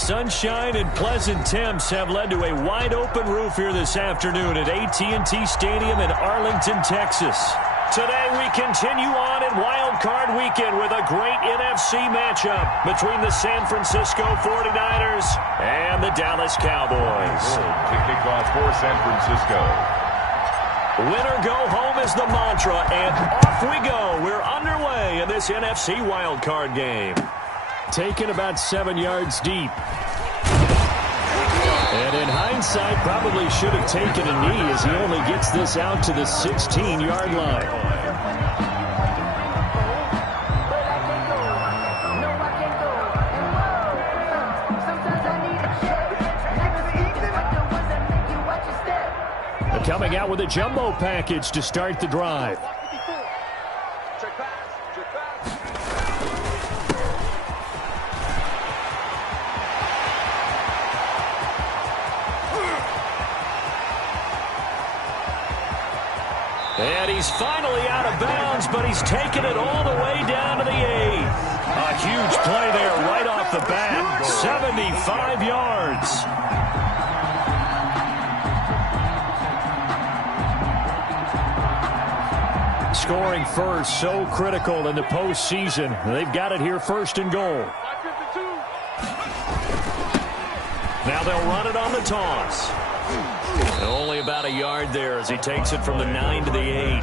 Sunshine and pleasant temps have led to a wide-open roof here this afternoon at AT&T Stadium in Arlington, Texas. Today we continue on in Wild Card Weekend with a great NFC matchup between the San Francisco 49ers and the Dallas Cowboys. To kick off for San Francisco. Winner go home is the mantra, and off we go. We're underway in this NFC Wild Card game. Taken about 7 yards deep. And in hindsight, probably should have taken a knee as he only gets this out to the 16-yard line. Coming out with a jumbo package to start the drive. And he's finally out of bounds, but he's taken it all the way down to the 8. A huge play there right off the bat. 75 yards. Scoring first, so critical in the postseason. They've got it here first and goal. Now they'll run it on the toss. Only about a yard there as he takes it from the 9 to the 8.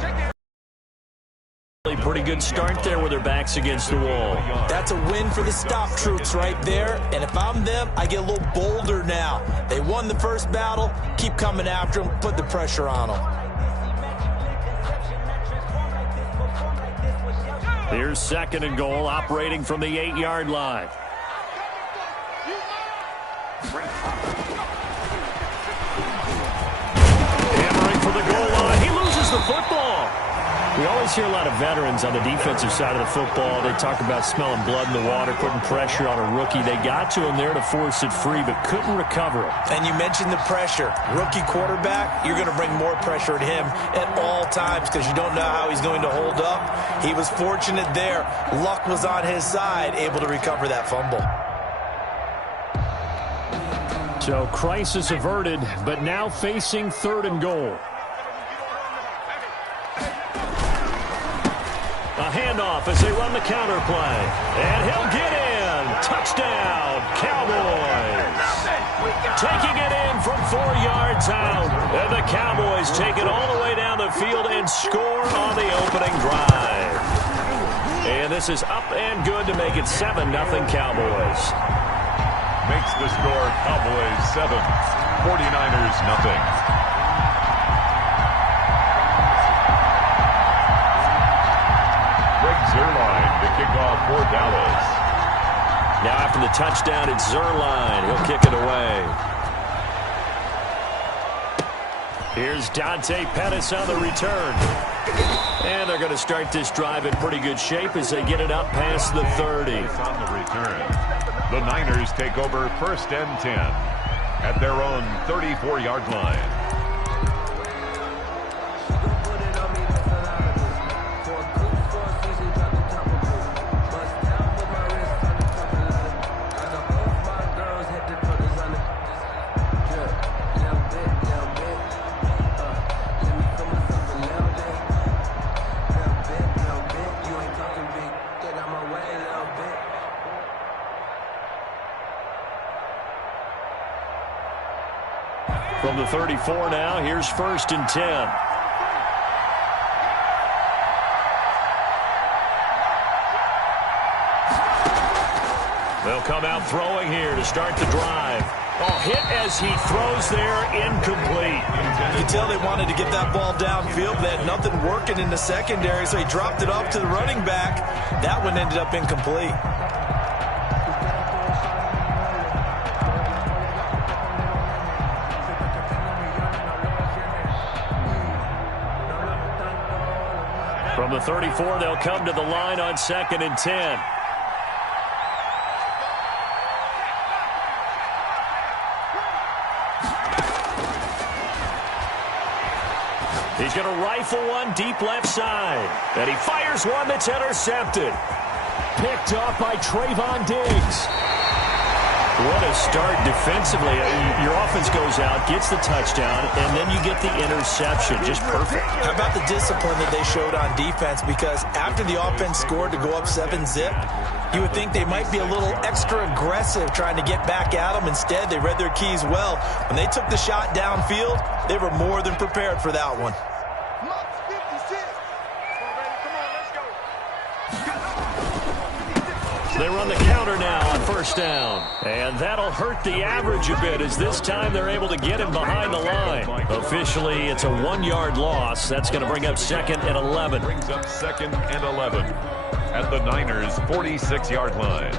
Pretty good start there with their backs against the wall. That's a win for the stop troops right there. And if I'm them, I get a little bolder now. They won the first battle. Keep coming after them. Put the pressure on them. Here's second and goal, operating from the 8-yard line. Hammering for the goal line. He loses the football. We always hear a lot of veterans on the defensive side of the football. They talk about smelling blood in the water, putting pressure on a rookie. They got to him there to force it free, but couldn't recover it. And you mentioned the pressure. Rookie quarterback, you're going to bring more pressure at him at all times because you don't know how he's going to hold up. He was fortunate there. Luck was on his side, able to recover that fumble. So crisis averted, but now facing third and goal. A handoff as they run the counter play. And he'll get in. Touchdown, Cowboys. Taking it in from 4 yards out. And the Cowboys take it all the way down the field and score on the opening drive. And this is up and good to make it 7-0 Cowboys. Makes the score Cowboys 7, 49ers nothing. Zerline to kick off for Dallas. Now after the touchdown, it's Zerline. He'll kick it away. Here's Dante Pettis on the return. And they're going to start this drive in pretty good shape as they get it up past the 30. On the return, the Niners take over first and 10 at their own 34-yard line. From the 34 now, here's first and 10. They'll come out throwing here to start the drive. Oh, hit as he throws there, incomplete. You can tell they wanted to get that ball downfield. They had nothing working in the secondary, so he dropped it up to the running back. That one ended up incomplete. From the 34, they'll come to the line on second and 10. He's going to rifle one deep left side. And he fires one that's intercepted. Picked off by Trayvon Diggs. What a start defensively. Your offense goes out, gets the touchdown, and then you get the interception. Just perfect. How about the discipline that they showed on defense? Because after the offense scored to go up 7-zip, you would think they might be a little extra aggressive trying to get back at them. Instead, they read their keys well. When they took the shot downfield, they were more than prepared for that one. They run the counter now on first down. And that'll hurt the average a bit as this time they're able to get him behind the line. Officially, it's a 1-yard loss. That's going to bring up 2nd and 11. Brings up 2nd and 11 at the Niners' 46-yard line.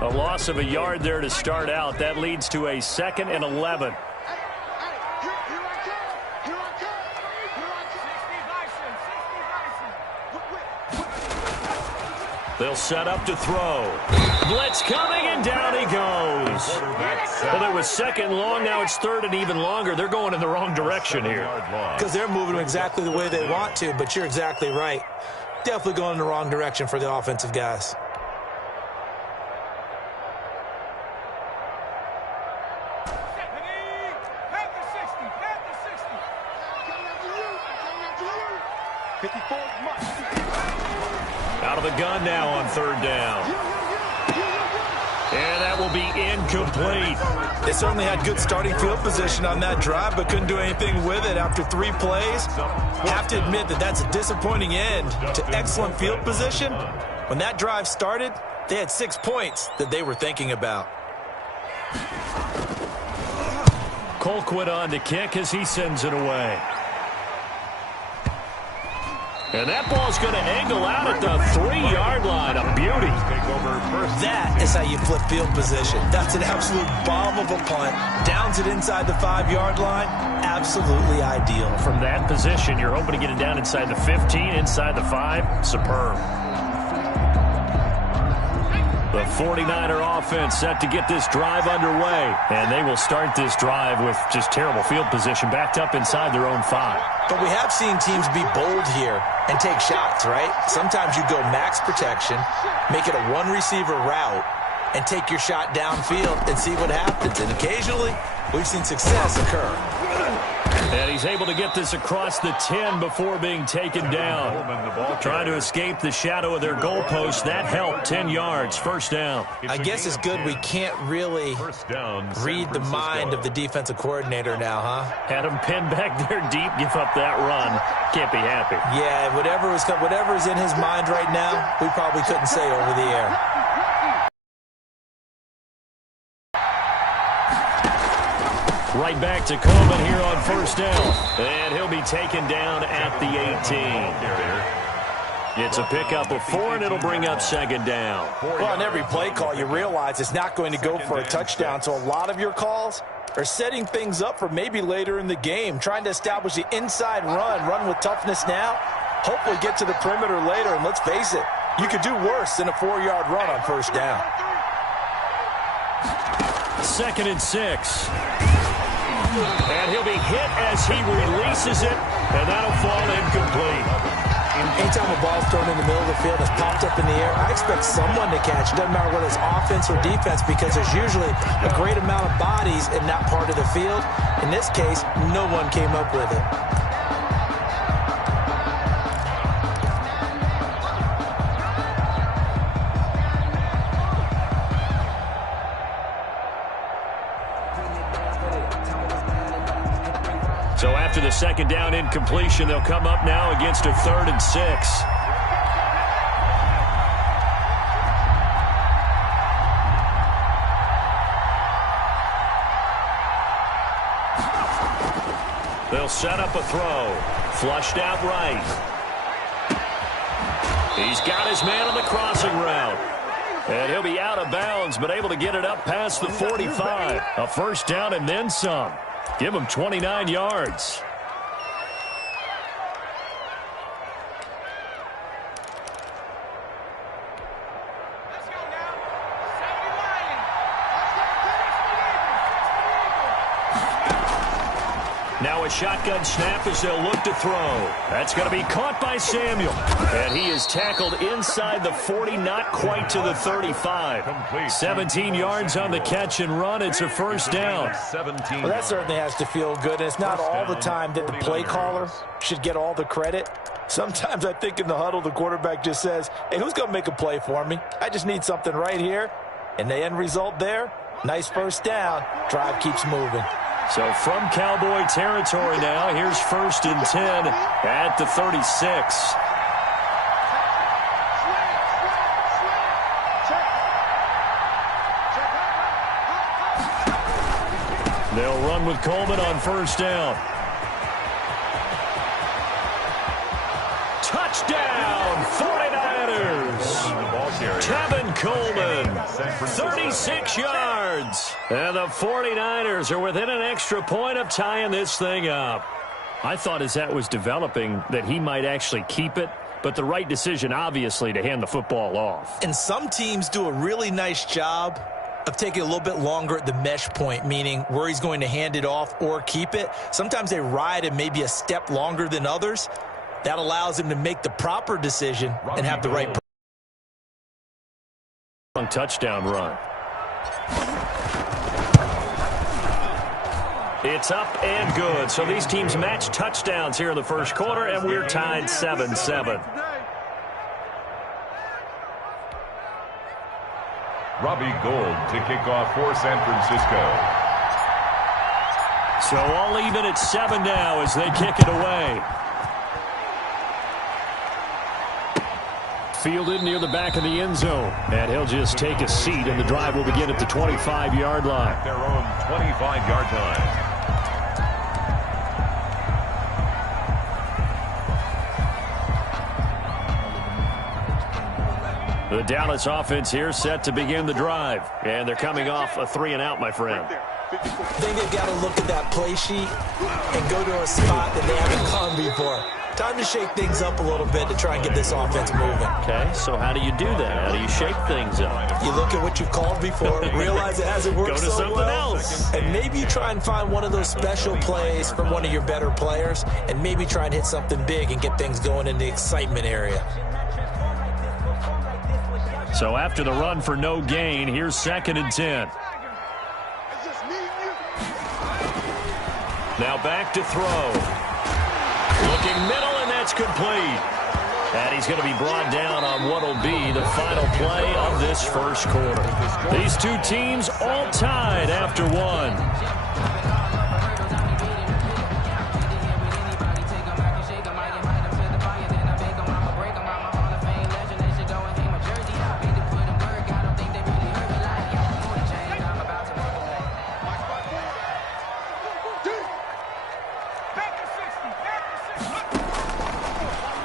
A loss of a yard there to start out. That leads to a 2nd and 11. They'll set up to throw. Blitz coming, and down he goes. Well, it was 2nd long. Now it's 3rd and even longer. They're going in the wrong direction here. Because they're moving exactly the way they want to, but you're exactly right. Definitely going in the wrong direction for the offensive guys. Out of the gun now on 3rd down. And that will be incomplete. They certainly had good starting field position on that drive, but couldn't do anything with it after 3 plays. Have to admit that that's a disappointing end to excellent field position. When that drive started, they had 6 points that they were thinking about. Colquitt on to kick as he sends it away. And that ball's going to angle out at the 3-yard line. A beauty. That is how you flip field position. That's an absolute bomb of a punt. Downs it inside the 5-yard line. Absolutely ideal. From that position, you're hoping to get it down inside the 15, inside the 5. Superb. The 49er offense set to get this drive underway. And they will start this drive with just terrible field position backed up inside their own 5. But we have seen teams be bold here and take shots, right? Sometimes you go max protection, make it a 1-receiver route, and take your shot downfield and see what happens. And occasionally, we've seen success occur. And he's able to get this across the 10 before being taken down. Trying to escape the shadow of their goalpost. That helped. 10 yards. First down. I guess it's good we can't really read the mind of the defensive coordinator now, huh? Had him pinned back there deep, give up that run. Can't be happy. Yeah, whatever is in his mind right now, we probably couldn't say over the air. Right back to Coleman here on first down. And he'll be taken down at the 18. It's a pickup of 4, and it'll bring up 2nd down. Well, on every play call, you realize it's not going to go for a touchdown. So a lot of your calls are setting things up for maybe later in the game, trying to establish the inside run with toughness now, hopefully get to the perimeter later. And let's face it, you could do worse than a 4-yard run on first down. 2nd and 6. And he'll be hit as he releases it, and that'll fall incomplete. Anytime a ball's thrown in the middle of the field, it's popped up in the air, I expect someone to catch. It doesn't matter whether it's offense or defense, because there's usually a great amount of bodies in that part of the field. In this case, no one came up with it. So after the 2nd down incompletion, they'll come up now against a 3rd and 6. They'll set up a throw. Flushed out right. He's got his man on the crossing route. And he'll be out of bounds, but able to get it up past the 45. A first down and then some. Give him 29 yards. Now a shotgun snap as they'll look to throw. That's going to be caught by Samuel. And he is tackled inside the 40, not quite to the 35. 17 yards on the catch and run. It's a first down. Well, that certainly has to feel good. And it's not all the time that the play caller should get all the credit. Sometimes I think in the huddle, the quarterback just says, hey, who's going to make a play for me? I just need something right here. And the end result there, nice first down. Drive keeps moving. So from Cowboy territory now, here's 1st and 10 at the 36. They'll run with Coleman on first down. Touchdown, 49ers! Tevin Coleman, 36 yards. And the 49ers are within an extra point of tying this thing up. I thought as that was developing that he might actually keep it, but the right decision, obviously, to hand the football off. And some teams do a really nice job of taking a little bit longer at the mesh point, meaning where he's going to hand it off or keep it. Sometimes they ride him maybe a step longer than others. That allows him to make the proper decision and have the right touchdown run. It's up and good. So these teams match touchdowns here in the first quarter, and we're tied 7-7. Robbie Gould to kick off for San Francisco. So all even at 7 now as they kick it away. Fielded near the back of the end zone. And he'll just take a seat, and the drive will begin at the 25-yard line. Their own 25-yard line. The Dallas offense here set to begin the drive. And they're coming off a 3-and-out, my friend. I think they've got to look at that play sheet and go to a spot that they haven't gone before. Time to shake things up a little bit to try and get this offense moving. Okay, so how do you do that? How do you shake things up? You look at what you've called before, realize it hasn't worked Go to so something well, else. and maybe you try and find one of those special plays from one of your better players, and maybe try and hit something big and get things going in the excitement area. So after the run for no gain, here's 2nd and 10. Now back to throw. Looking middle, and that's complete. And he's going to be brought down on what will be the final play of this first quarter. These two teams all tied after one.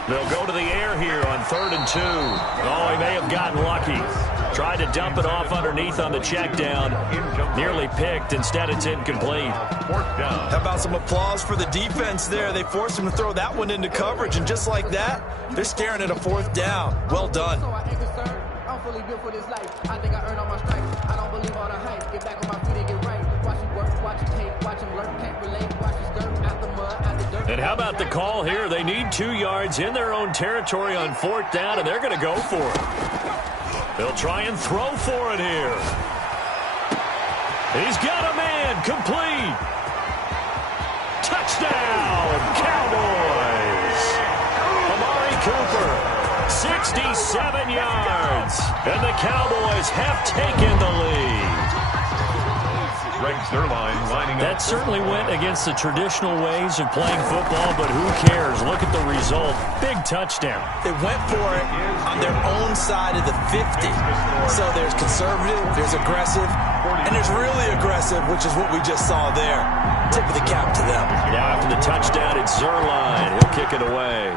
They'll go to the air here on 3rd and 2. Oh, he may have gotten lucky. Tried to dump it off underneath on the check down. Nearly picked. Instead, it's incomplete. How about some applause for the defense there? They forced him to throw that one into coverage, and just like that, they're staring at a 4th down. Well done. I'm fully built for this life. I think I earned all my stripes. I don't believe all the hype. Get back on my feet and get right. Watch him work, watch him take, watch him learn, can't relate. Watch his dirt out the mud, out the dirt. And how about the call here? They need 2 yards in their own territory on 4th down, and they're going to go for it. They'll try and throw for it here. He's got a man, complete. Touchdown, Cowboys. Amari Cooper, 67 yards. And the Cowboys have taken the lead. Greg Zerline lining up. That certainly went against the traditional ways of playing football, but who cares? Look at the result. Big touchdown. They went for it on their own side of the 50. So there's conservative, there's aggressive, and there's really aggressive, which is what we just saw there. Tip of the cap to them. Now after the touchdown, it's Zerline. He'll kick it away.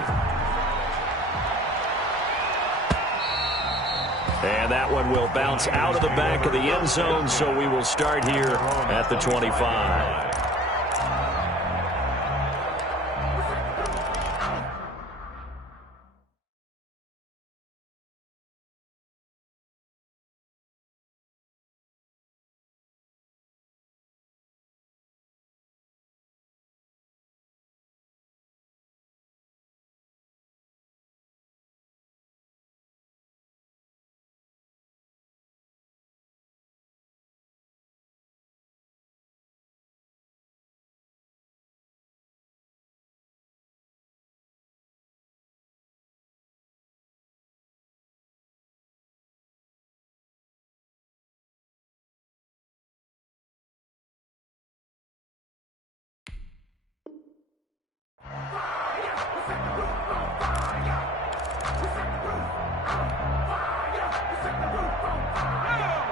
And that one will bounce out of the back of the end zone, so we will start here at the 25.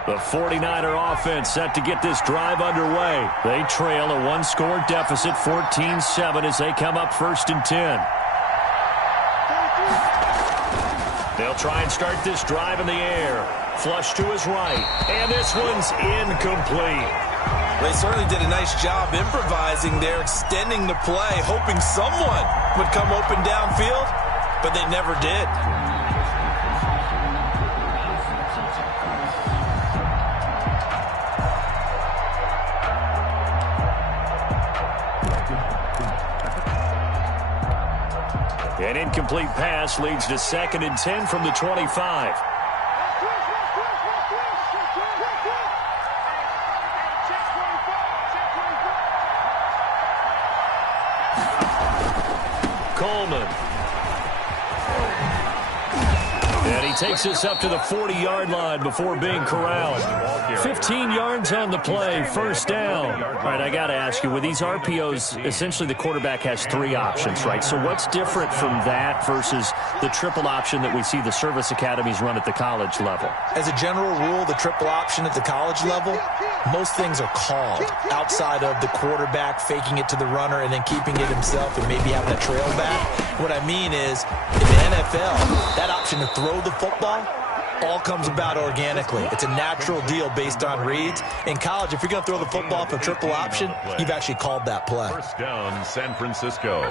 The 49er offense set to get this drive underway. They trail a one-score deficit, 14-7, as they come up 1st and 10. They'll try and start this drive in the air. Flush to his right, and this one's incomplete. They certainly did a nice job improvising there, extending the play, hoping someone would come open downfield, but they never did. An incomplete pass leads to 2nd and 10 from the 25. Coleman. And he takes us up to the 40-yard line before being corralled. 15 yards on the play, 1st down. All right, I got to ask you, with these RPOs, essentially the quarterback has 3 options, right? So what's different from that versus the triple option that we see the service academies run at the college level? As a general rule, the triple option at the college level, most things are called outside of the quarterback faking it to the runner and then keeping it himself and maybe having a trail back. What I mean is, in the NFL, that option to throw the football all comes about organically. It's a natural deal based on reads. In college, if you're going to throw the football for triple option, you've actually called that play. 1st down, San Francisco.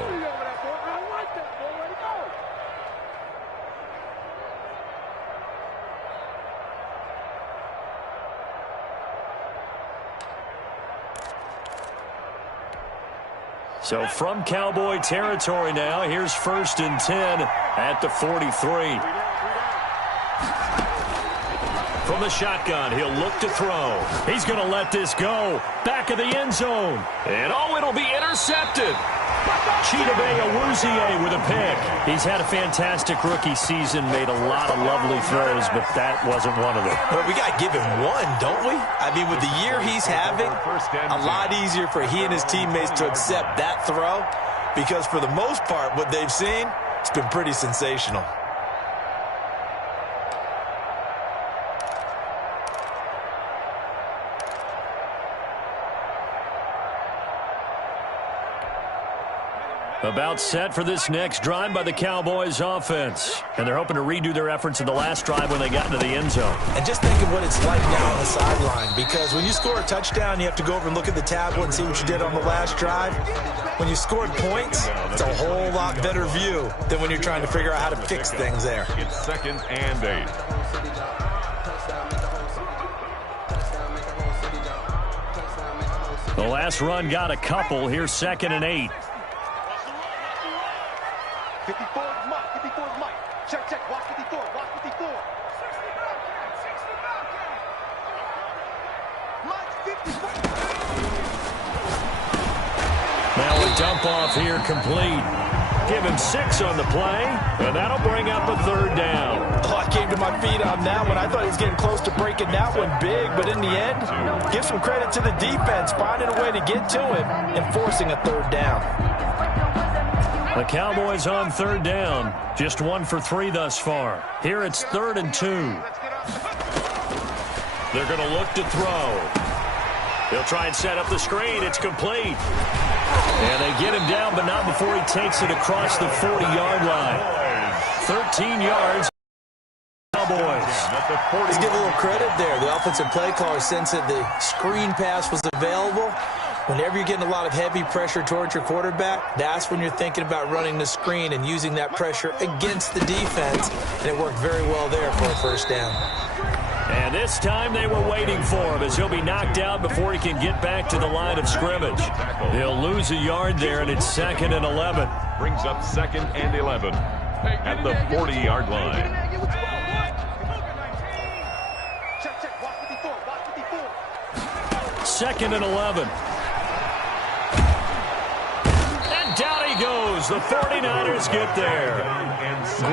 So from Cowboy territory now, here's 1st and 10 at the 43. From the shotgun, he'll look to throw. He's going to let this go. Back of the end zone. And it'll be intercepted. Chidobe Awuzie with a pick. He's had a fantastic rookie season, made a lot of lovely throws, but that wasn't one of them. But we got to give him one, don't we? I mean, with the year he's having, a lot easier for he and his teammates to accept that throw, because for the most part, what they've seen, it's been pretty sensational. About set for this next drive by the Cowboys offense. And they're hoping to redo their efforts in the last drive when they got into the end zone. And just think of what it's like now on the sideline, because when you score a touchdown, you have to go over and look at the tablet and see what you did on the last drive. When you scored points, it's a whole lot better view than when you're trying to figure out how to fix things there. It's 2nd and 8. The last run got a couple. Here's 2nd and 8. 54 is Mike. 54 is Mike. Check, check. Watch 54. Watch 54. 65. Mike 54. Now a dump off here complete. Give him 6 on the play, and that'll bring up a 3rd down. Oh, I came to my feet on that one. I thought he was getting close to breaking that one big, but in the end, give some credit to the defense, finding a way to get to him and forcing a 3rd down. The Cowboys on 3rd down. Just 1 for 3 thus far. Here it's 3rd and 2. They're going to look to throw. They'll try and set up the screen. It's complete. And they get him down, but not before he takes it across the 40-yard line. 13 yards. Cowboys. Let's give a little credit there. The offensive play caller sensed that the screen pass was available. Whenever you're getting a lot of heavy pressure towards your quarterback, that's when you're thinking about running the screen and using that pressure against the defense. And it worked very well there for a 1st down. And this time they were waiting for him as he'll be knocked out before he can get back to the line of scrimmage. He'll lose a yard there, and it's 2nd and 11. Brings up 2nd and 11 at the 40-yard line. Check, check. Watch 54. Watch 54. 2nd and 11. And down he goes. The 49ers get there.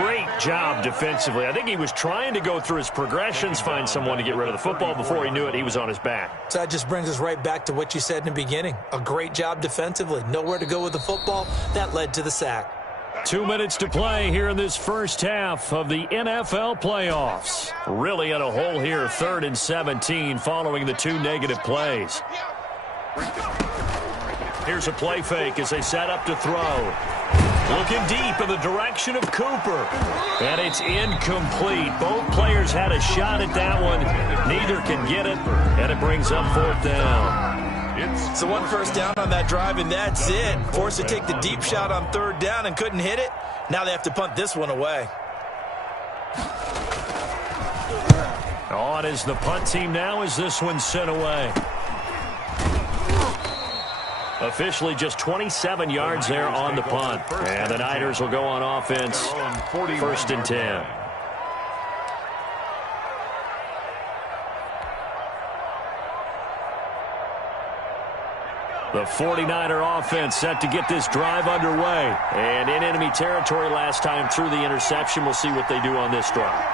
Great job defensively. I think he was trying to go through his progressions, find someone to get rid of the football. Before he knew it, he was on his back. So that just brings us right back to what you said in the beginning. A great job defensively. Nowhere to go with the football. That led to the sack. 2 minutes to play here in this first half of the NFL playoffs. Really in a hole here, 3rd and 17 following the 2 negative plays. Here's a play fake as they set up to throw. Looking deep in the direction of Cooper. And it's incomplete. Both players had a shot at that one. Neither can get it, and it brings up 4th down. So 1 first down on that drive, and that's it. Forced to take the deep shot on 3rd down and couldn't hit it. Now they have to punt this one away. On is the punt team now as this one's sent away. Officially just 27 yards there on the punt. And the Niners will go on offense. 1st and 10. The 49er offense set to get this drive underway. And in enemy territory last time through the interception. We'll see what they do on this drive.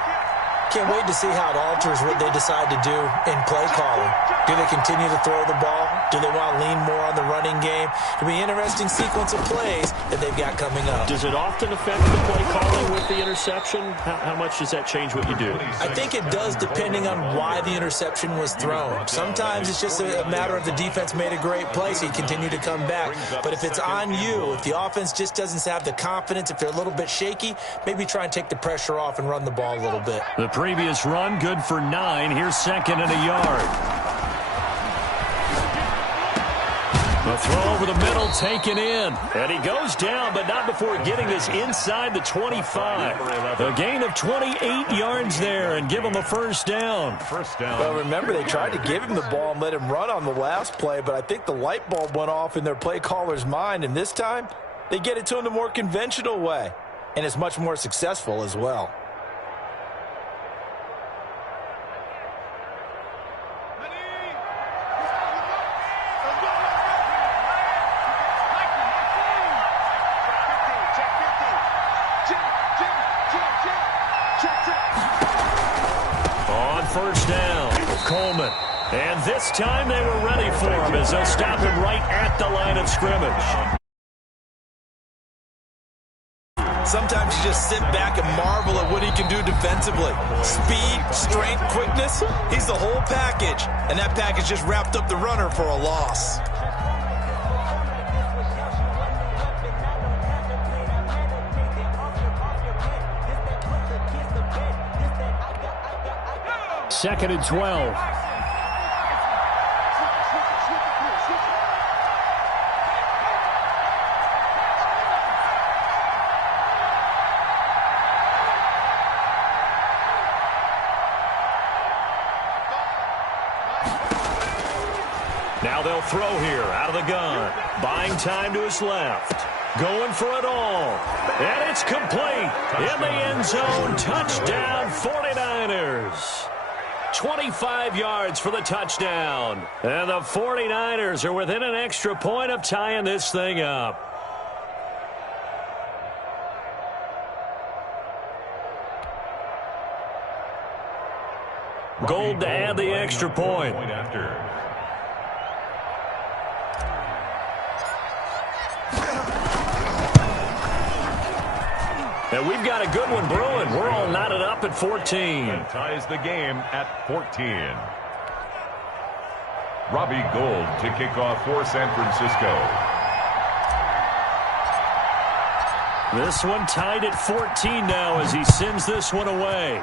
Can't wait to see how it alters what they decide to do in play calling. Do they continue to throw the ball? Do they want to lean more on the running game? It'll be an interesting sequence of plays that they've got coming up. Does it often affect the play calling with the interception? How much does that change what you do? I think it does depending on why the interception was thrown. Sometimes it's just a matter of the defense made a great play, so you continue to come back. But if it's on you, if the offense just doesn't have the confidence, if they're a little bit shaky, maybe try and take the pressure off and run the ball a little bit. The previous run, good for 9. Here's 2nd and a yard. The throw over the middle taken in. And he goes down, but not before getting this inside the 25. A gain of 28 yards there and give him a 1st down. Well, remember, they tried to give him the ball and let him run on the last play, but I think the light bulb went off in their play caller's mind, and this time they get it to him the more conventional way, and it's much more successful as well. On 1st down, Coleman. And this time they were ready for him as they'll stop him right at the line of scrimmage. Sometimes you just sit back and marvel at what he can do defensively. Speed, strength, quickness, he's the whole package. And that package just wrapped up the runner for a loss. Second and 12. Now they'll throw here out of the gun. Buying time to his left. Going for it all. And it's complete. In the end zone. Touchdown 49ers. 25 yards for the touchdown. And the 49ers are within an extra point of tying this thing up. Gold to add the extra point. And we've got a good one brewing. We're all knotted up at 14. And ties the game at 14. Robbie Gould to kick off for San Francisco. This one tied at 14 now as he sends this one away.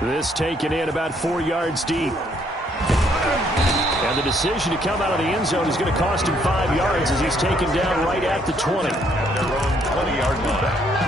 This taken in about 4 yards deep. And the decision to come out of the end zone is going to cost him 5 yards as he's taken down right at the 20. At their own 20-yard line.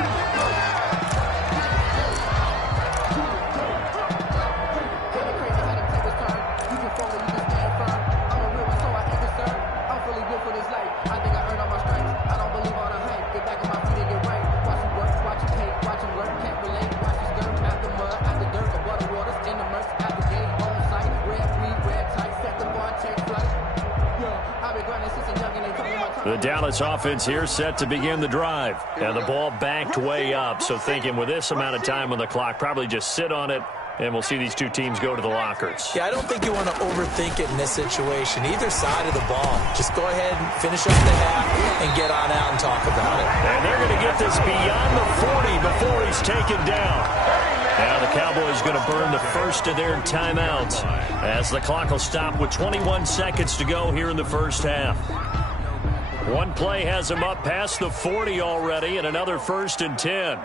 The Dallas offense here set to begin the drive. And the ball backed way up. So thinking with this amount of time on the clock, probably just sit on it And we'll see these two teams go to the lockers. Yeah, I don't think you want to overthink it in this situation. Either side of the ball. Just go ahead and finish up the half and get on out and talk about it. And they're going to get this beyond the 40 before he's taken down. Now the Cowboys going to burn the first of their timeouts as the clock will stop with 21 seconds to go here in the first half. One play has him up past the 40 already, and another 1st and 10.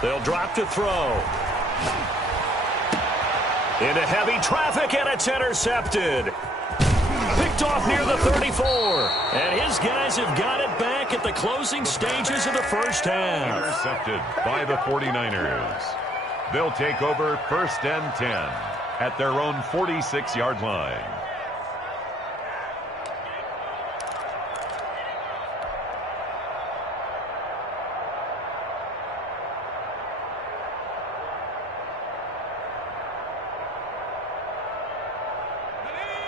They'll drop to throw. Into heavy traffic, and it's intercepted. Picked off near the 34. And his guys have got it back at the closing stages of the first half. Intercepted by the 49ers. They'll take over 1st and 10 at their own 46-yard line.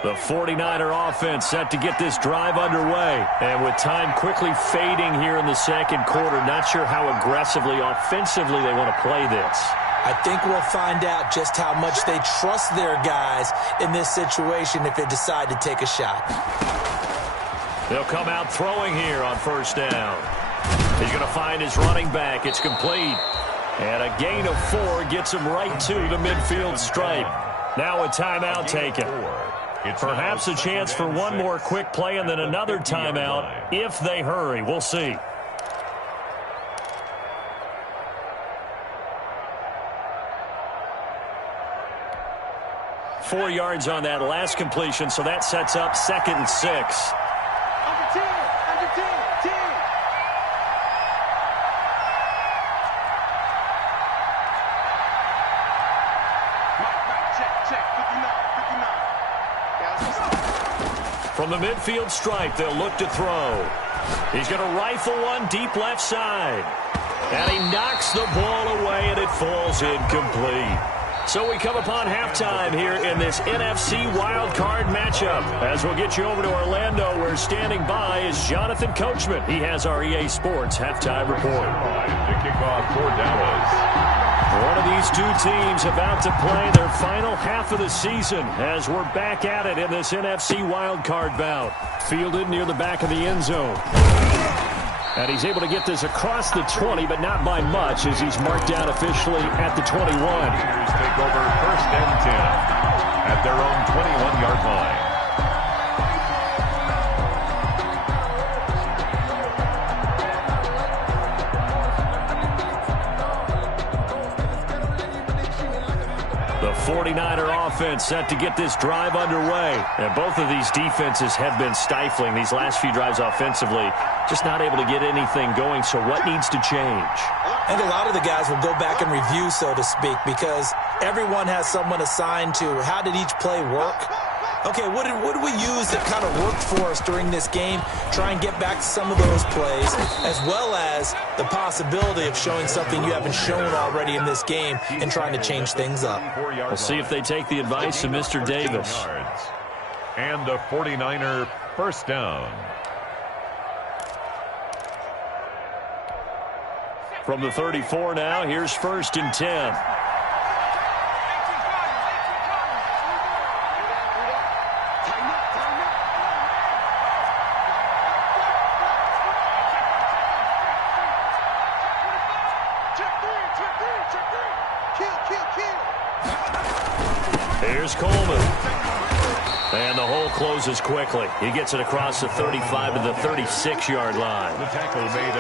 The 49er offense set to get this drive underway. And with time quickly fading here in the second quarter, not sure how aggressively, offensively they want to play this. I think we'll find out just how much they trust their guys in this situation if they decide to take a shot. They'll come out throwing here on 1st down. He's going to find his running back. It's complete. And a gain of 4 gets him right to the midfield stripe. Now a timeout taken. Perhaps a chance for one more quick play and then another timeout if they hurry. We'll see. Four yards on that last completion, so that sets up 2nd and 6. Under 10, under 10, 10. Mike, check, 59, 59. From the midfield stripe, they'll look to throw. He's going to rifle one deep left side. And he knocks the ball away, and it falls incomplete. So we come upon halftime here in this NFC wildcard matchup. As we'll get you over to Orlando, where standing by is Jonathan Coachman. He has our EA Sports halftime report. To kick off for Dallas. One of these two teams about to play their final half of the season as we're back at it in this NFC wildcard bout. Fielded near the back of the end zone. And he's able to get this across the 20, but not by much as he's marked down officially at the 21. Raiders take over 1st and 10 at their own 21-yard line. The 49er offense set to get this drive underway. And both of these defenses have been stifling these last few drives offensively. Just not able to get anything going, so what needs to change? I think a lot of the guys will go back and review, so to speak, because everyone has someone assigned to how did each play work. Okay, what did we use that kind of worked for us during this game? Try and get back to some of those plays, as well as the possibility of showing something you haven't shown already in this game and trying to change things up. We'll see if they take the advice of Mr. Davis. And a 49er 1st down. From the 34 now, here's 1st and 10. Here's Coleman. And the hole closes quickly. He gets it across the 35 to the 36-yard line.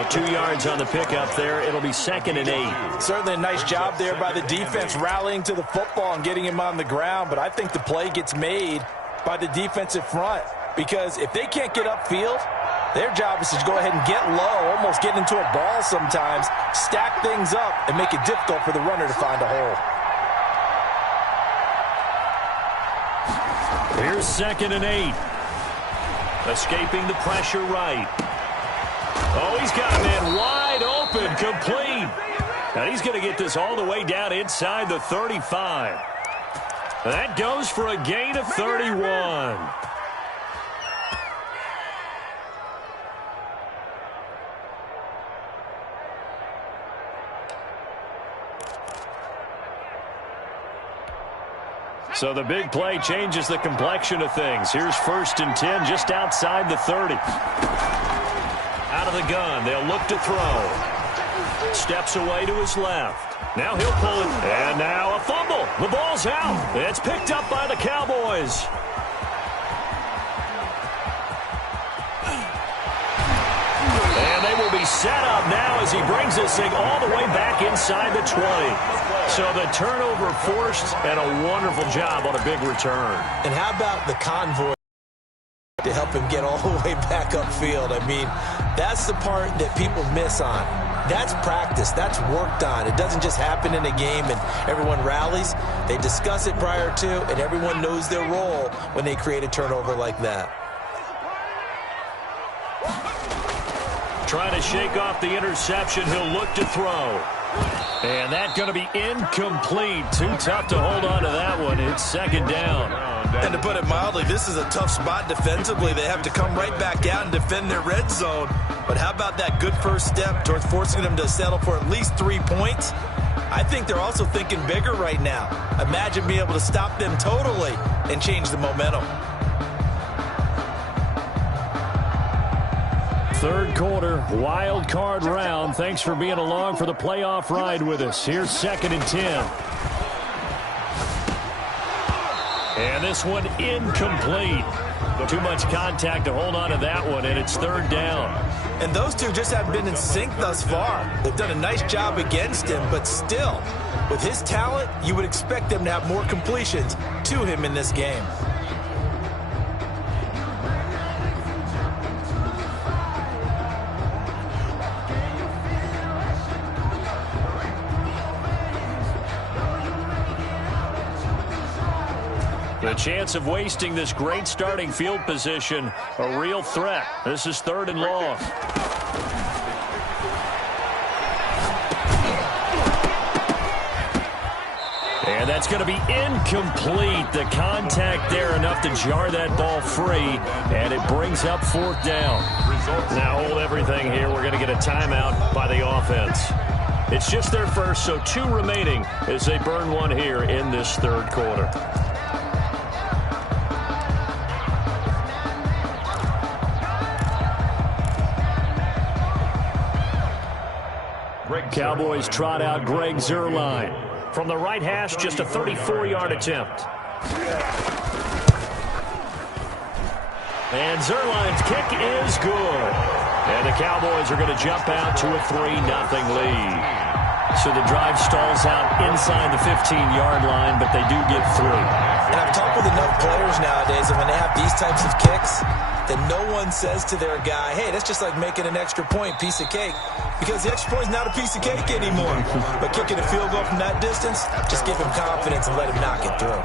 2 yards on the pickup there. It'll be 2nd and 8. Certainly a nice job there by the defense rallying to the football and getting him on the ground. But I think the play gets made by the defensive front. Because if they can't get upfield, their job is to go ahead and get low, almost get into a ball sometimes, stack things up, and make it difficult for the runner to find a hole. Here's 2nd and 8. Escaping the pressure right. Oh, he's got a man wide open, complete. And he's going to get this all the way down inside the 35. That goes for a gain of 31. So the big play changes the complexion of things. Here's 1st and 10 just outside the 30. Out of the gun, they'll look to throw. Steps away to his left. Now he'll pull it. And now a fumble. The ball's out. It's picked up by the Cowboys. And they will be set up now as he brings this thing all the way back inside the 20. So the turnover forced and a wonderful job on a big return. And how about the convoy to help him get all the way back upfield? I mean, that's the part that people miss on. That's practice. That's worked on. It doesn't just happen in a game and everyone rallies. They discuss it prior to, and everyone knows their role when they create a turnover like that. Trying to shake off the interception. He'll look to throw. And that's going to be incomplete. Too tough to hold on to that one. It's 2nd down. And to put it mildly, this is a tough spot defensively. They have to come right back out and defend their red zone. But how about that good first step towards forcing them to settle for at least 3 points? I think they're also thinking bigger right now. Imagine being able to stop them totally and change the momentum. 3rd quarter, wild card round. Thanks for being along for the playoff ride with us. Here's 2nd and 10. And this one incomplete. Too much contact to hold on to that one, and it's 3rd down. And those two just haven't been in sync thus far. They've done a nice job against him, but still, with his talent, you would expect them to have more completions to him in this game. The chance of wasting this great starting field position, a real threat. This is 3rd and long. And that's going to be incomplete. The contact there enough to jar that ball free, and it brings up 4th down. Now hold everything here. We're going to get a timeout by the offense. It's just their first, so 2 remaining as they burn one here in this 3rd quarter. Cowboys trot out Greg Zuerlein. From the right hash, just a 34-yard attempt. And Zuerlein's kick is good. And the Cowboys are going to jump out to a 3-0 lead. So the drive stalls out inside the 15-yard line, but they do get through. And I've talked with enough players nowadays that when they have these types of kicks, that no one says to their guy, hey, that's just like making an extra point, piece of cake. Because the extra point is not a piece of cake anymore. But kicking a field goal from that distance, just give him confidence and let him knock it through.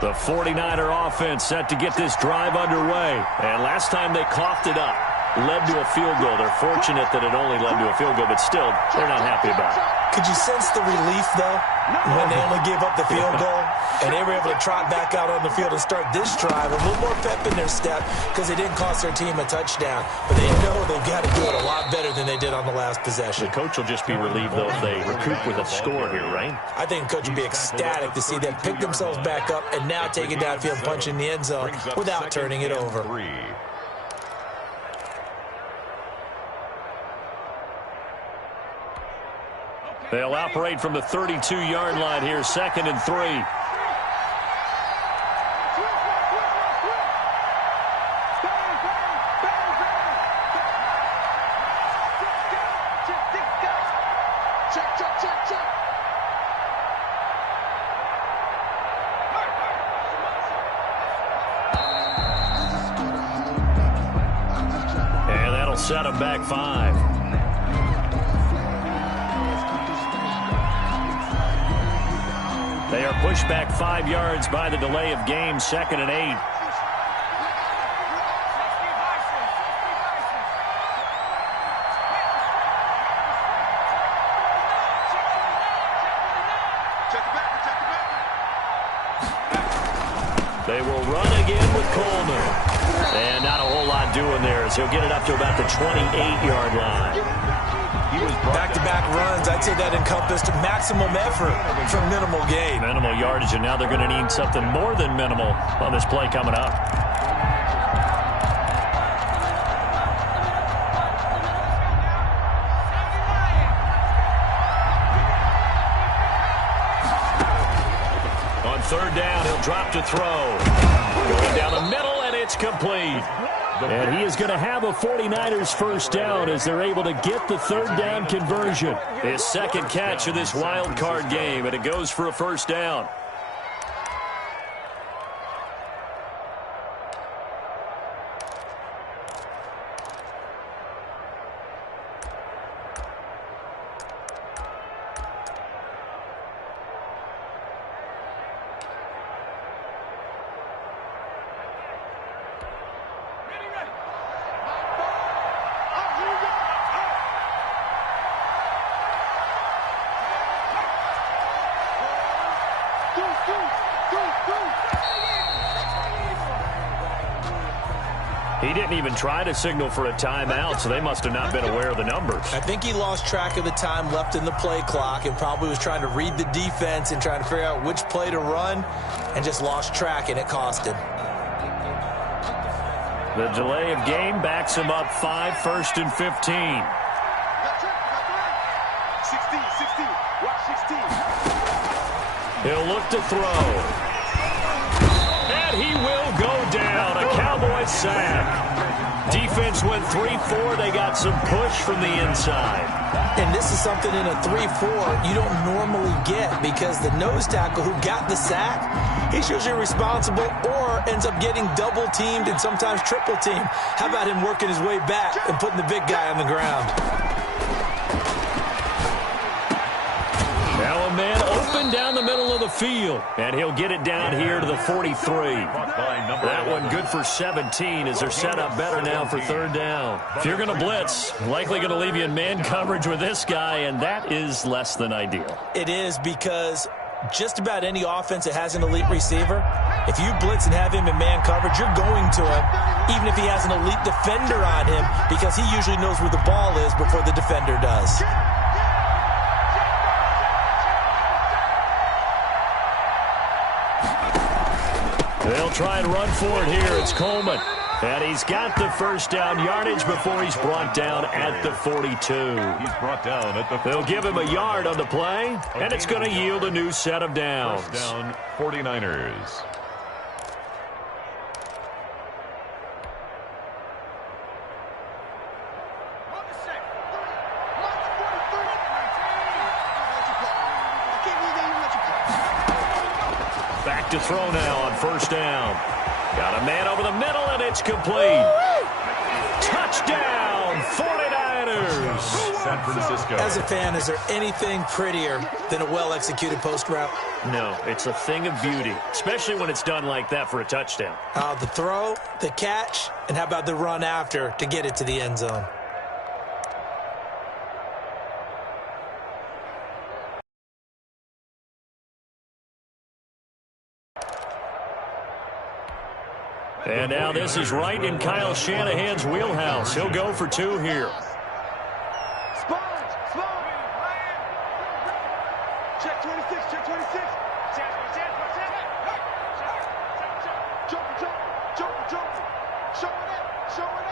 The 49er offense set to get this drive underway. And last time they coughed it up, led to a field goal. They're fortunate that it only led to a field goal, but still, they're not happy about it. Could you sense the relief, though, when they only gave up the field goal and they were able to trot back out on the field and start this drive? A little more pep in their step because they didn't cost their team a touchdown. But they know they've got to do it a lot better than they did on the last possession. The coach will just be relieved, though, if they recoup with a score here, right? I think the coach would be ecstatic to see them pick themselves back up and now take it downfield and punch in the end zone without turning it over. They'll operate from the 32-yard line here, 2nd and 3. And that'll set them back 5. They are pushed back 5 yards by the delay of game, 2nd and 8. They will run again with Coleman. And not a whole lot doing there as he'll get it up to about the 28-yard line. He was back-to-back runs. I'd say that encompassed maximum effort for minimal gain. Minimal yardage, and now they're going to need something more than minimal on this play coming up. On third down, he'll drop to throw. Going down the middle, and it's complete. And he is going to have a 49ers first down as they're able to get the third down conversion. His second catch of this wild card game, and it goes for a first down. He didn't even try to signal for a timeout, so they must have not been aware of the numbers. I think he lost track of the time left in the play clock and probably was trying to read the defense and trying to figure out which play to run and just lost track, and it cost him. The delay of game backs him up 5, 1st and 15. 16, watch 16. He'll look to throw. And he will go down. A Cowboys sack. Defense went 3-4. They got some push from the inside. And this is something in a 3-4 you don't normally get because the nose tackle who got the sack, he's usually responsible or ends up getting double teamed and sometimes triple teamed. How about him working his way back and putting the big guy on the ground? Now a man open down the middle of the field, and he'll get it down here to the 43. That one good for 17 as they're set up better now for third down. If you're going to blitz, likely going to leave you in man coverage with this guy, and that is less than ideal. It is because just about any offense that has an elite receiver, if you blitz and have him in man coverage, you're going to him, even if he has an elite defender on him, because he usually knows where the ball is before the defender does. They'll try and run for it here. It's Coleman. And he's got the first down yardage before he's brought down at the 42. He's brought down at the 42. They'll give him a yard on the play, and it's going to yield a new set of downs. First down, 49ers. Back to throw now on first down. Got a man over the middle, and it's complete. Touchdown, 49ers. San Francisco. As a fan, is there anything prettier than a well-executed post route? No, it's a thing of beauty, especially when it's done like that for a touchdown. The throw, the catch, and how about the run after to get it to the end zone? And now this is right in Kyle Shanahan's wheelhouse. He'll go for 2 here. Sponge. Check 26, check 26. Jump. Show it.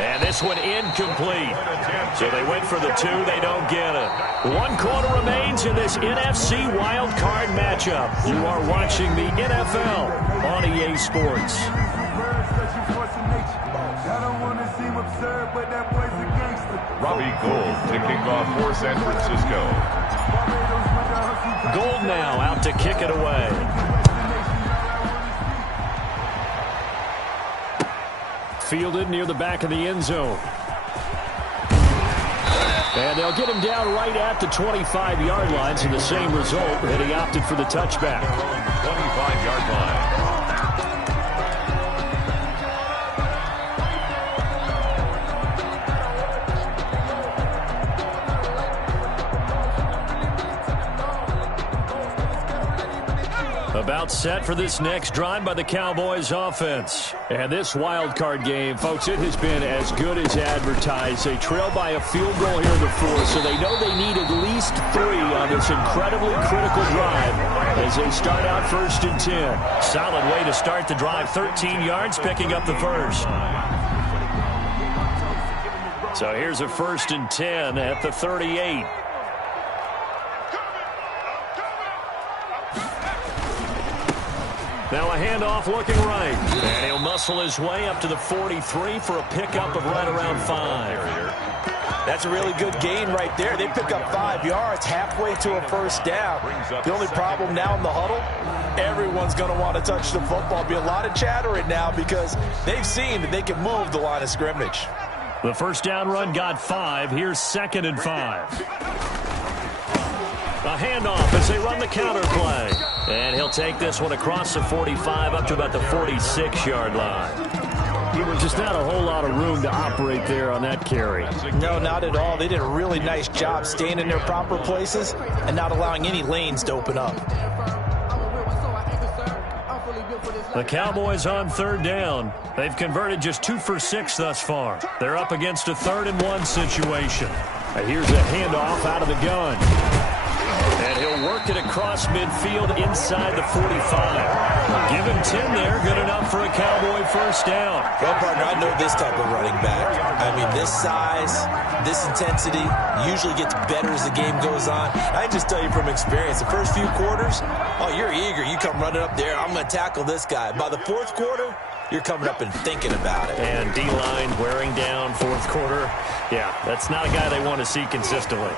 And this one incomplete. So they went for the 2. They don't get it. 1 quarter remains in this NFC wild card matchup. You are watching the NFL on EA Sports. Robbie Gould to kick off for San Francisco. Gould now out to kick it away. Fielded near the back of the end zone. And they'll get him down right at the 25-yard line, so the same result, and he opted for the touchback. 25-yard line. About set for this next drive by the Cowboys offense. And this wild card game, folks, it has been as good as advertised. They trail by a field goal here in the fourth, so they know they need at least 3 on this incredibly critical drive as they start out 1st and 10. Solid way to start the drive, 13 yards, picking up the first. So here's a 1st and 10 at the 38. Now a handoff looking right. And he'll muscle his way up to the 43 for a pickup of right around 5. That's a really good gain right there. They pick up 5 yards halfway to a first down. The only problem now in the huddle, everyone's going to want to touch the football. Be a lot of chattering now because they've seen that they can move the line of scrimmage. The first down run got 5. Here's 2nd and 5. A handoff as they run the counter play. And he'll take this one across the 45 up to about the 46-yard line. Just not a whole lot of room to operate there on that carry. No, not at all. They did a really nice job staying in their proper places and not allowing any lanes to open up. The Cowboys on 3rd down. They've converted just 2 for 6 thus far. They're up against a 3rd and 1 situation. Here's a handoff out of the gun. And he'll work it across midfield inside the 45. Give him 10 there. Good enough for a Cowboy first down. Well, partner, I know this type of running back. I mean, this size, this intensity usually gets better as the game goes on. I can just tell you from experience, the first few quarters, oh, you're eager. You come running up there. I'm going to tackle this guy. By the 4th quarter, you're coming up and thinking about it. And D-line wearing down 4th quarter. Yeah, that's not a guy they want to see consistently.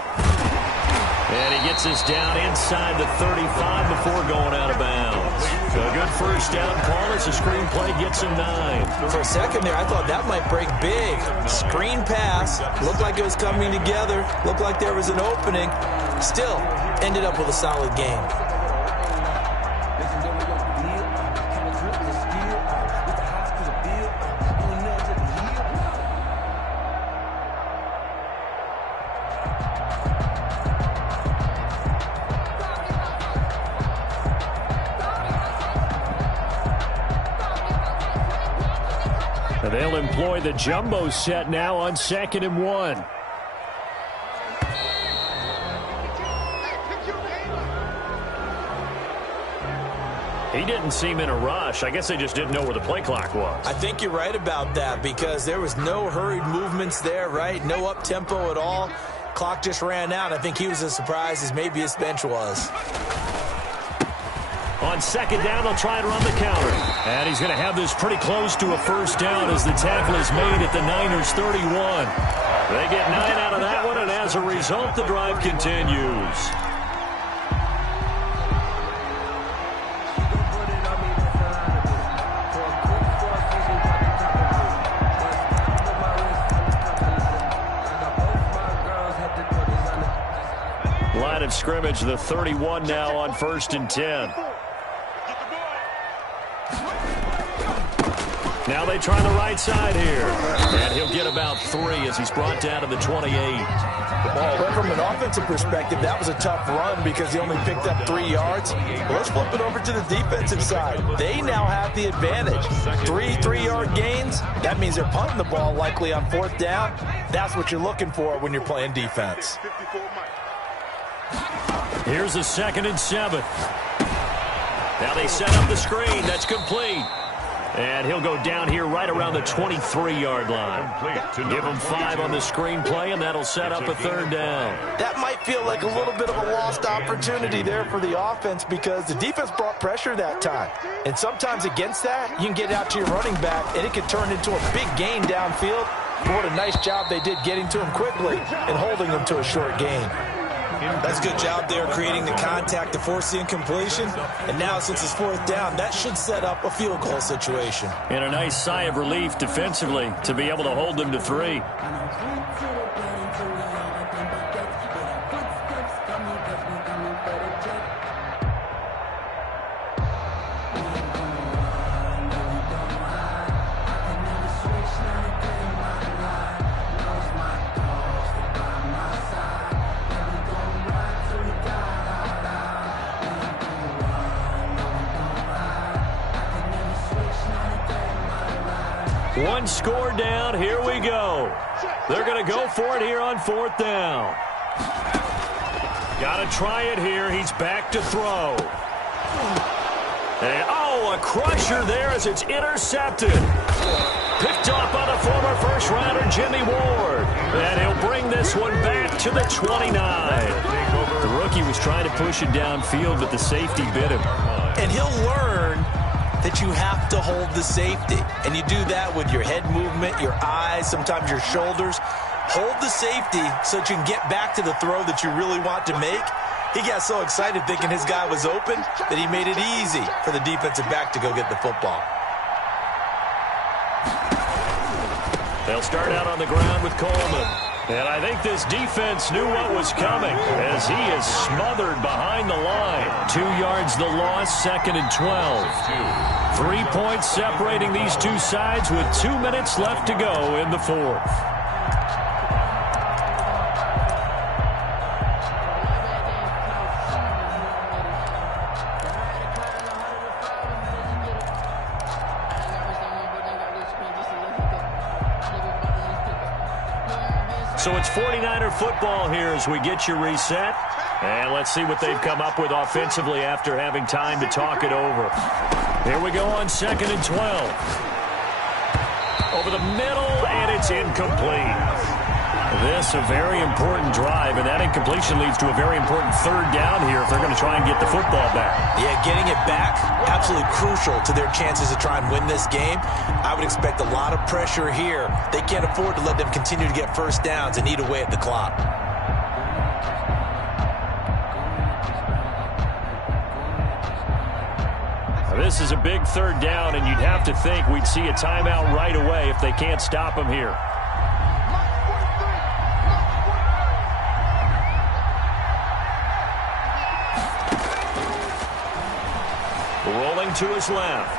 And he gets us down inside the 35 before going out of bounds. So a good first down call as the screenplay gets him 9. For a second there, I thought that might break big. Screen pass. Looked like it was coming together. Looked like there was an opening. Still, ended up with a solid game. They'll employ the jumbo set now on 2nd and 1. He didn't seem in a rush. I guess they just didn't know where the play clock was. I think you're right about that because there was no hurried movements there, right? No up-tempo at all. Clock just ran out. I think he was as surprised as maybe his bench was. On 2nd down, they'll try and run the counter. And he's going to have this pretty close to a first down as the tackle is made at the Niners' 31. They get 9 out of that one, and as a result, the drive continues. Line of scrimmage, the 31 now on 1st and 10. Now they try the right side here. And he'll get about 3 as he's brought down to the 28. Well, from an offensive perspective, that was a tough run because he only picked up 3 yards. Well, let's flip it over to the defensive side. They now have the advantage. 3 3-yard gains. That means they're punting the ball likely on 4th down. That's what you're looking for when you're playing defense. Here's a 2nd and 7. Now they set up the screen. That's complete. And he'll go down here right around the 23-yard line. Give him 5 on the screenplay, and that'll set up a 3rd down. That might feel like a little bit of a lost opportunity there for the offense because the defense brought pressure that time. And sometimes against that, you can get out to your running back, and it can turn into a big gain downfield. But what a nice job they did getting to him quickly and holding him to a short gain. That's a good job there creating the contact to force the incompletion. And now since it's 4th down, that should set up a field goal situation. And a nice sigh of relief defensively to be able to hold them to 3. One score down. Here we go. They're going to go for it here on 4th down. Got to try it here. He's back to throw. And, a crusher there as it's intercepted. Picked up on the former first-rounder Jimmy Ward. And he'll bring this one back to the 29. The rookie was trying to push it downfield, but the safety bit him. And he'll learn that you have to hold the safety. And you do that with your head movement, your eyes, sometimes your shoulders. Hold the safety so that you can get back to the throw that you really want to make. He got so excited thinking his guy was open that he made it easy for the defensive back to go get the football. They'll start out on the ground with Coleman. And I think this defense knew what was coming as he is smothered behind the line. 2 yards the loss, 2nd and 12. 3 points separating these two sides with 2 minutes left to go in the 4th. So it's 49er football here as we get you reset. And let's see what they've come up with offensively after having time to talk it over. Here we go on 2nd and 12. Over the middle, and it's incomplete. This a very important drive, and that incompletion leads to a very important 3rd down here if they're going to try and get the football back. Yeah, getting it back, absolutely crucial to their chances to try and win this game. I would expect a lot of pressure here. They can't afford to let them continue to get first downs and eat away at the clock. This is a big 3rd down, and you'd have to think we'd see a timeout right away if they can't stop them here. Rolling to his left.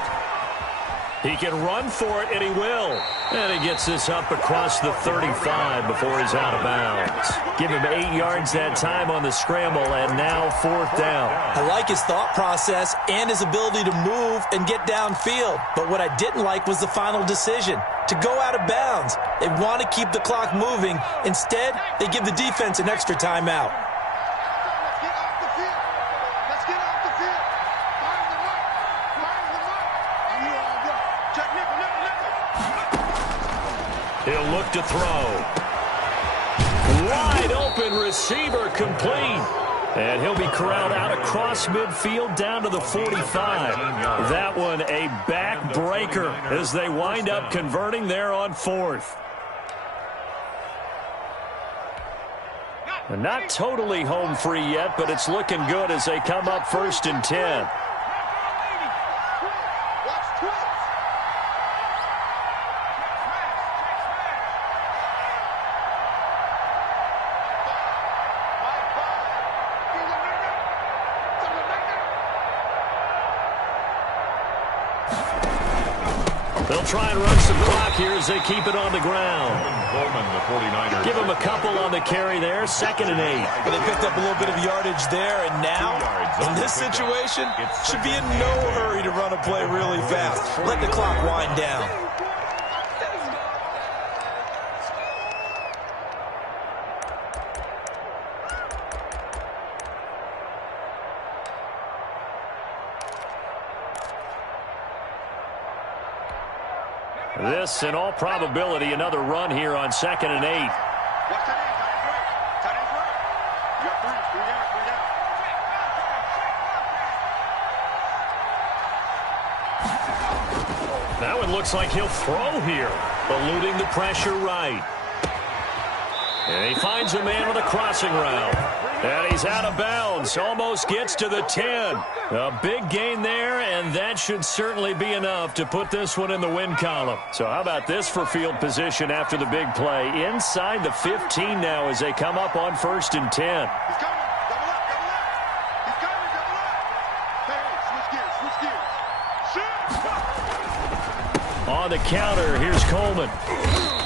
He can run for it, and he will. And he gets this up across the 35 before he's out of bounds. Give him 8 yards that time on the scramble, and now 4th down. I like his thought process and his ability to move and get downfield. But what I didn't like was the final decision, to go out of bounds. They want to keep the clock moving. Instead, they give the defense an extra timeout. He'll look to throw. Wide open receiver complete. And he'll be corralled out across midfield down to the 45. That one a backbreaker as they wind up converting there on 4th. Not totally home free yet, but it's looking good as they come up 1st and 10. They'll try and run some clock here as they keep it on the ground. Coleman, the 49ers. Give them a couple on the carry there, 2nd and 8. But they picked up a little bit of yardage there, and now, in this situation, should be in no hurry to run a play really fast. Let the clock wind down. This, in all probability, another run here on 2nd and 8. Watch that end. Tight end's right. You got 3 down. That one looks like he'll throw here, eluding the pressure right. And he finds a man with a crossing route. And he's out of bounds, almost gets to the 10. A big gain there, and that should certainly be enough to put this one in the win column. So how about this for field position after the big play? Inside the 15 now as they come up on 1st and 10. He's coming. Double up. He's coming. Double up. Hey, switch gears. Shoot. On the counter, here's Coleman.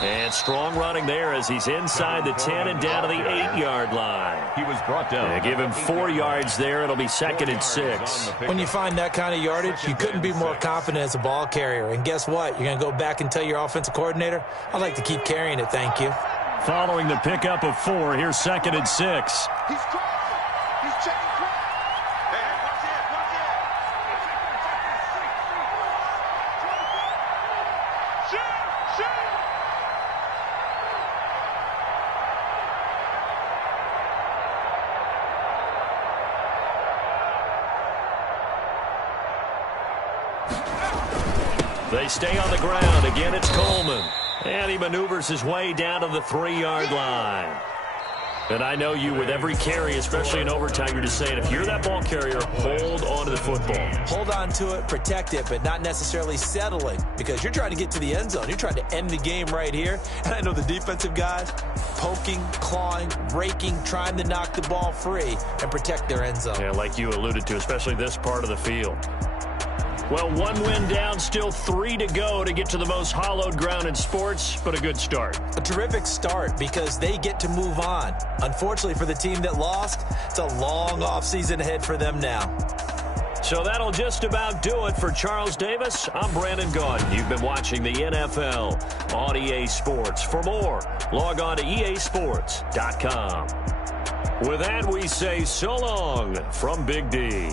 And strong running there as he's inside the 10 and down to the 8-yard line. He was brought down. They give him 4 yards there. It'll be 2nd and 6. When you find that kind of yardage, you couldn't be more confident as a ball carrier. And guess what? You're going to go back and tell your offensive coordinator, I'd like to keep carrying it, thank you. Following the pickup of 4, here's 2nd and 6. He's crossing. He's checking cross. Hey, watch it, watch it. Shoot, shoot. They stay on the ground. Again, it's Coleman. And he maneuvers his way down to the 3-yard line. And I know you, with every carry, especially in overtime, you're just saying, if you're that ball carrier, hold on to the football. Hold on to it, protect it, but not necessarily settling, because you're trying to get to the end zone. You're trying to end the game right here. And I know the defensive guys poking, clawing, raking, trying to knock the ball free and protect their end zone. Yeah, like you alluded to, especially this part of the field. Well, 1 win down, still 3 to go to get to the most hallowed ground in sports, but a good start. A terrific start because they get to move on. Unfortunately for the team that lost, it's a long offseason ahead for them now. So that'll just about do it for Charles Davis. I'm Brandon Gaudin. You've been watching the NFL on EA Sports. For more, log on to easports.com. With that, we say so long from Big D.